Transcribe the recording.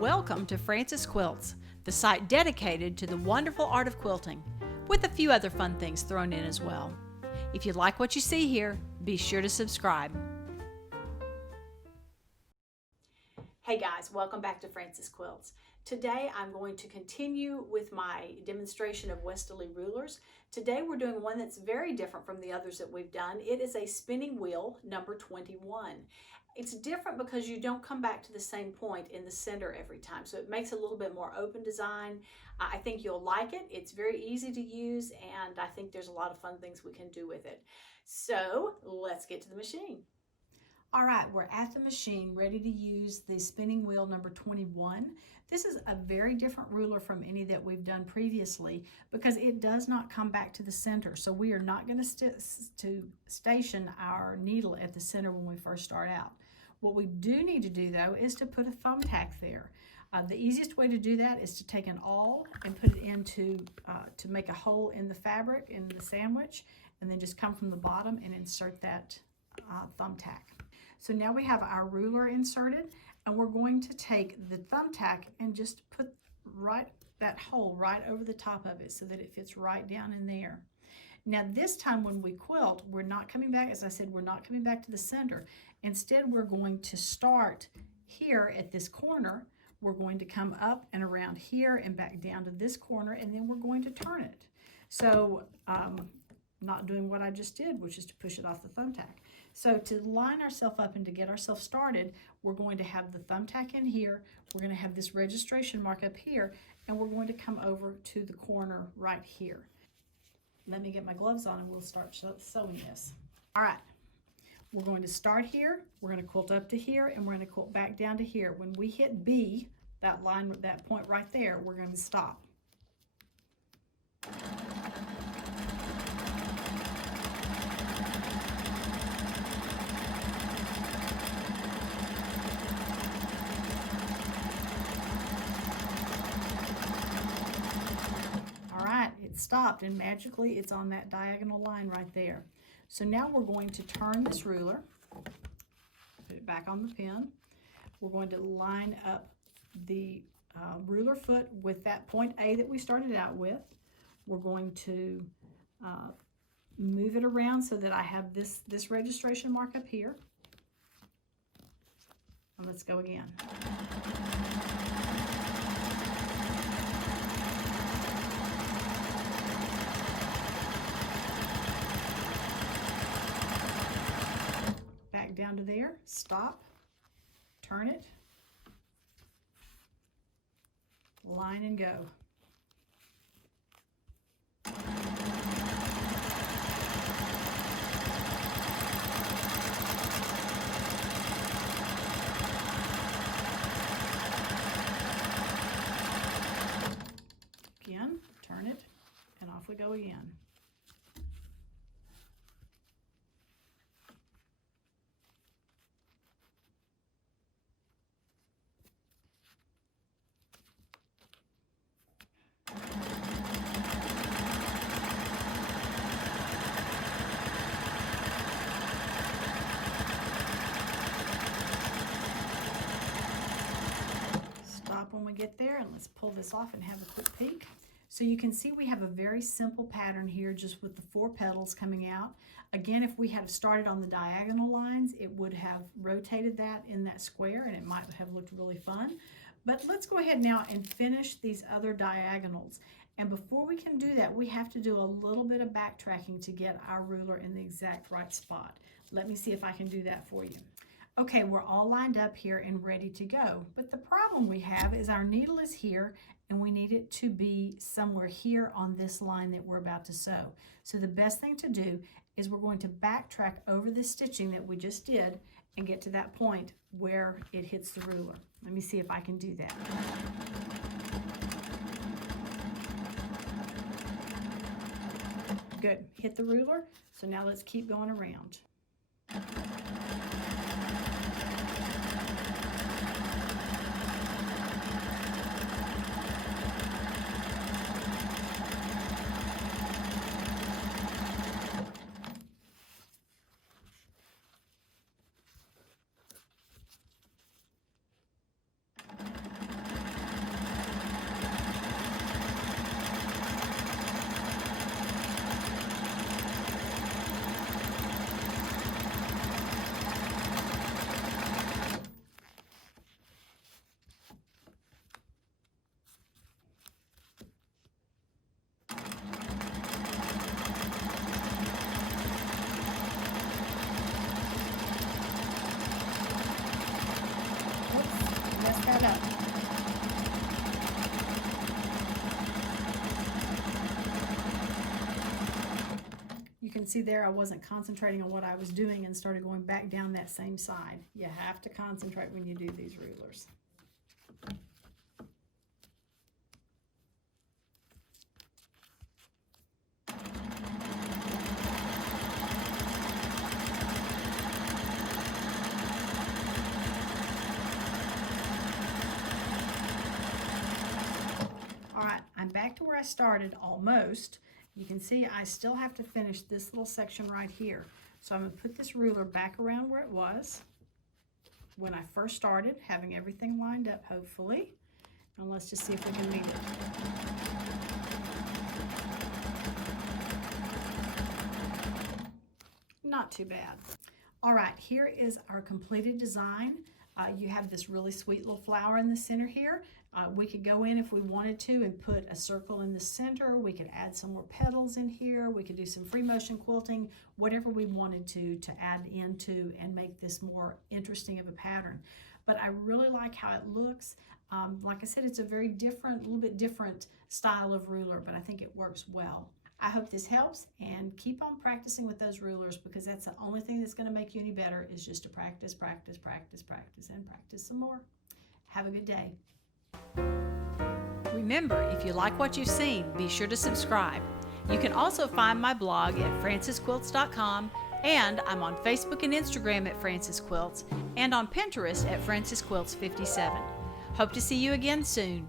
Welcome to Francis Quilts, the site dedicated to the wonderful art of quilting, with a few other fun things thrown in as well. If you like what you see here, be sure to subscribe. Hey guys, welcome back to Francis Quilts. Today I'm going to continue with my demonstration of Westalee rulers. Today we're doing one that's very different from the others that we've done. It is a spinning wheel number 21. It's different because you don't come back to the same point in the center every time, so it makes a little bit more open design. I think you'll like it. It's very easy to use, and I think there's a lot of fun things we can do with it. So let's get to the machine. All right, we're at the machine ready to use the spinning wheel number 21. This is a very different ruler from any that we've done previously because it does not come back to the center. So we are not going to station our needle at the center when we first start out. What we do need to do though is to put a thumbtack there. The easiest way to do that is to take an awl and put it into, to make a hole in the fabric, in the sandwich, and then just come from the bottom and insert that thumbtack. So now we have our ruler inserted, and we're going to take the thumbtack and just put that hole right over the top of it so that it fits right down in there. Now this time when we quilt, we're not coming back, as I said, we're not coming back to the center. Instead, we're going to start here at this corner. We're going to come up and around here and back down to this corner, and then we're going to turn it. So not doing what I just did, which is to push it off the thumbtack. So to line ourselves up and to get ourselves started, we're going to have the thumbtack in here, we're going to have this registration mark up here, and we're going to come over to the corner right here. Let me get my gloves on and we'll start sewing this. All right, we're going to start here, we're going to quilt up to here, and we're going to quilt back down to here. When we hit B, that line, that point right there, we're going to stop. It stopped, and magically it's on that diagonal line right there. So now we're going to turn this ruler, put it back on the pin. We're going to line up the ruler foot with that point A that we started out with. We're going to move it around so that I have this registration mark up here. And let's go again. Down to there, stop, turn it, line and go. Again, turn it, and off we go again. When we get there, and let's pull this off and have a quick peek. So you can see we have a very simple pattern here just with the 4 petals coming out. Again, if we had started on the diagonal lines, it would have rotated that in that square and it might have looked really fun. But let's go ahead now and finish these other diagonals. And before we can do that, we have to do a little bit of backtracking to get our ruler in the exact right spot. Let me see if I can do that for you. Okay, we're all lined up here and ready to go. But the problem we have is our needle is here and we need it to be somewhere here on this line that we're about to sew. So the best thing to do is we're going to backtrack over the stitching that we just did and get to that point where it hits the ruler. Let me see if I can do that. Good, hit the ruler. So now let's keep going around. see there I wasn't concentrating on what I was doing and started going back down that same side. You have to concentrate when you do these rulers. All right, I'm back to where I started almost. You can see I still have to finish this little section right here. So I'm going to put this ruler back around where it was when I first started, having everything lined up, hopefully. And let's just see if we can meet it. Not too bad. All right, here is our completed design. You have this really sweet little flower in the center here. We could go in if we wanted to and put a circle in the center. We could add some more petals in here. We could do some free motion quilting, whatever we wanted to add into and make this more interesting of a pattern. But I really like how it looks. Like I said, it's a very different, little bit different style of ruler, but I think it works well. I hope this helps, and keep on practicing with those rulers, because that's the only thing that's going to make you any better is just to practice, practice, practice, practice, and practice some more. Have a good day. Remember, if you like what you've seen, be sure to subscribe. You can also find my blog at francisquilts.com, and I'm on Facebook and Instagram at Francis Quilts, and on Pinterest at Francis Quilts 57. Hope to see you again soon.